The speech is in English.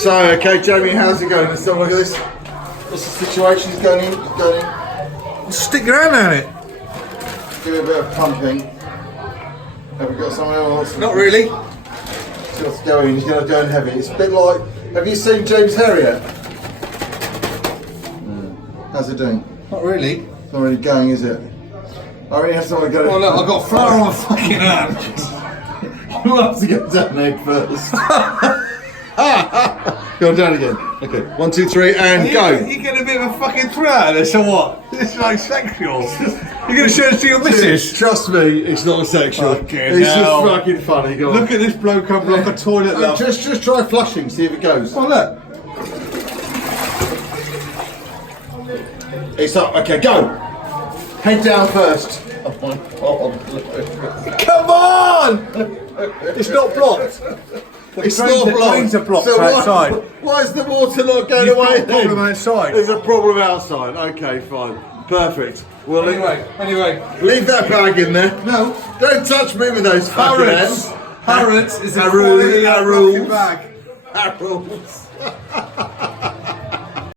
So, okay, Jamie, how's it going? Let's have a look at this. What's the situation? He's going in. He's going in. Stick your hand on it. Give it a bit of pumping. Have we got someone else? Not really. See what's going. He's going to go in heavy. It's a bit like. Have you seen James Herriot? How's it doing? Not really. It's not really going, is it? I really have someone to go. Oh look, I've got flour on my fucking hand. We'll have to get down there first. Go down again. Okay, 1, 2, 3, and go. You get a bit of a fucking thrill out of this, or what? It's like sexual. You're going to show it to your missus? Trust me, it's not sexual. Fucking it's hell. just fucking funny. Go on. Look at this bloke up like a toilet. No, just try flushing, see if it goes. Oh look. It's up. Okay, go. Head down first. Oh my God. Come on! It's not blocked. It's not blocked. The drains are blocked So outside. Why is the water not going You've away? got a problem then? outside. There's a problem outside. Okay, fine. Perfect. Well, Anyway. leave that bag in there. No. Don't touch me with those fucking hands. Harrods is a Harrods. quality fucking bag. Harrods.